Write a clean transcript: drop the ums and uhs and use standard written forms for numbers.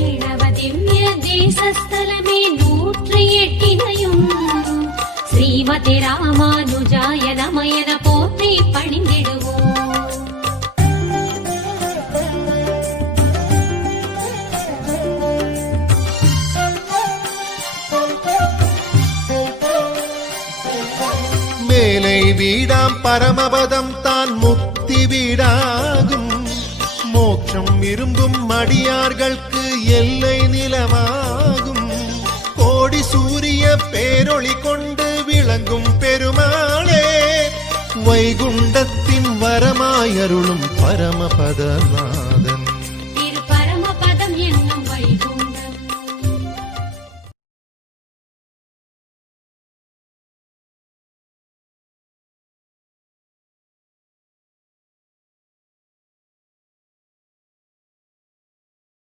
வைணவ திவ்ய தேசஸ்தலமே 108 ஸ்ரீமதி ராமானுஜாய நமயன போற்றி பணிந்திடுவோம். மேலை வீடாம் பரமபதம் தான் முக்தி வீடாகும். மோட்சம் விரும்பும் அடியார்களுக்கு எல்லை நிலமாகும். கோடி சூரிய பேரொளி கொண்டு விளங்கும் பெருமாளே, வைகுண்டத்தின் வரமாயருளும் பரமபதமா